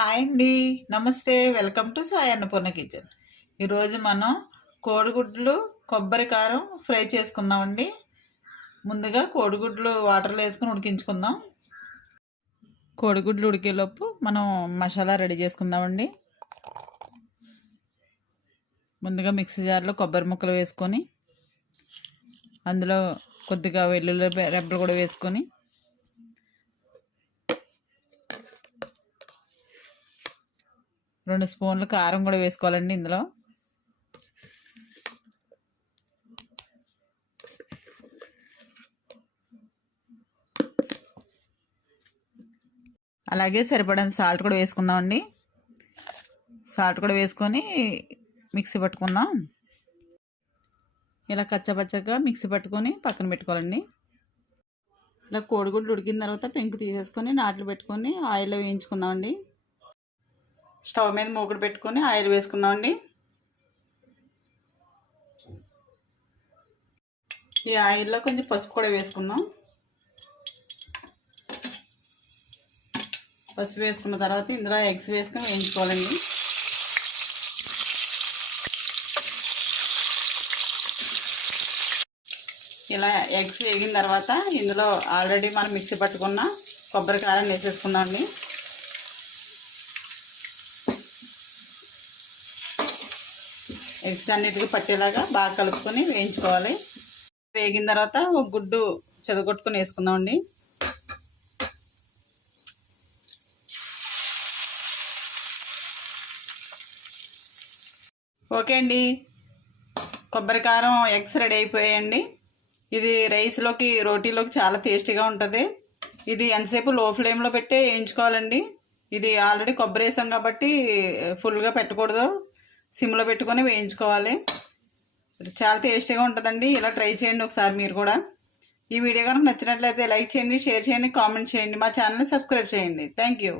Hi అండి, నమస్తే. Welcome to Sai Annapurna kitchen. ఈరోజు మనం కోడిగుడ్లు కొబ్బరి కారం ఫ్రై చేసుకుందామండి. ముందుగా కోడిగుడ్లు వాటర్లో వేసుకుని ఉడికించుకుందాం. కోడిగుడ్లు ఉడికేలోపు మనం మసాలా రెడీ చేసుకుందామండి. ముందుగా మిక్సీ జార్లో కొబ్బరి ముక్కలు వేసుకొని అందులో కొద్దిగా వెల్లుల్లి రెబ్బలు కూడా వేసుకొని 2 స్పూన్లు కారం కూడా వేసుకోవాలండి. ఇందులో అలాగే సరిపడిన సాల్ట్ కూడా వేసుకుందామండి. సాల్ట్ కూడా వేసుకొని మిక్సీ పట్టుకుందాం. ఇలా కచ్చపచ్చగా మిక్సీ పట్టుకొని పక్కన పెట్టుకోవాలండి. ఇలా కోడిగుడ్లు ఉడికిన తర్వాత పెంకు తీసేసుకొని నాట్లు పెట్టుకొని ఆయిల్లో వేయించుకుందామండి. స్టవ్ మీద మూకుడు పెట్టుకొని ఆయిల్ వేసుకుందామండి. ఈ ఆయిల్లో కొంచెం పసుపు కూడా వేసుకుందాం. పసుపు వేసుకున్న తర్వాత ఇందులో ఎగ్స్ వేసుకొని వేయించుకోవాలండి. ఇలా ఎగ్స్ వేగిన తర్వాత ఇందులో ఆల్రెడీ మనం మిక్సీ పట్టుకున్న కొబ్బరి కారం వేసేసుకుందామండి. ఎగ్స్ అన్నిటికీ పట్టేలాగా బాగా కలుపుకొని వేయించుకోవాలి. వేగిన తర్వాత ఒక గుడ్డు చెదగొట్టుకొని వేసుకుందామండి. ఓకే అండి, కొబ్బరి కారం ఎగ్స్ రెడీ అయిపోయాయండి. ఇది రైస్లోకి రోటీలోకి చాలా టేస్టీగా ఉంటుంది. ఇది ఎంతసేపు లో ఫ్లేమ్లో పెట్టి వేయించుకోవాలండి. ఇది ఆల్రెడీ కొబ్బరి వేసాం కాబట్టి ఫుల్గా పెట్టకూడదు, సిమ్లో పెట్టుకొని వేయించుకోవాలి. చాలా టేస్టీగా ఉంటుందండి. ఇలా ట్రై చేయండి ఒకసారి మీరు కూడా. ఈ వీడియో కనుక నచ్చినట్లయితే లైక్ చేయండి, షేర్ చేయండి, కామెంట్ చేయండి. మా ఛానల్ని సబ్స్క్రైబ్ చేయండి. Thank you.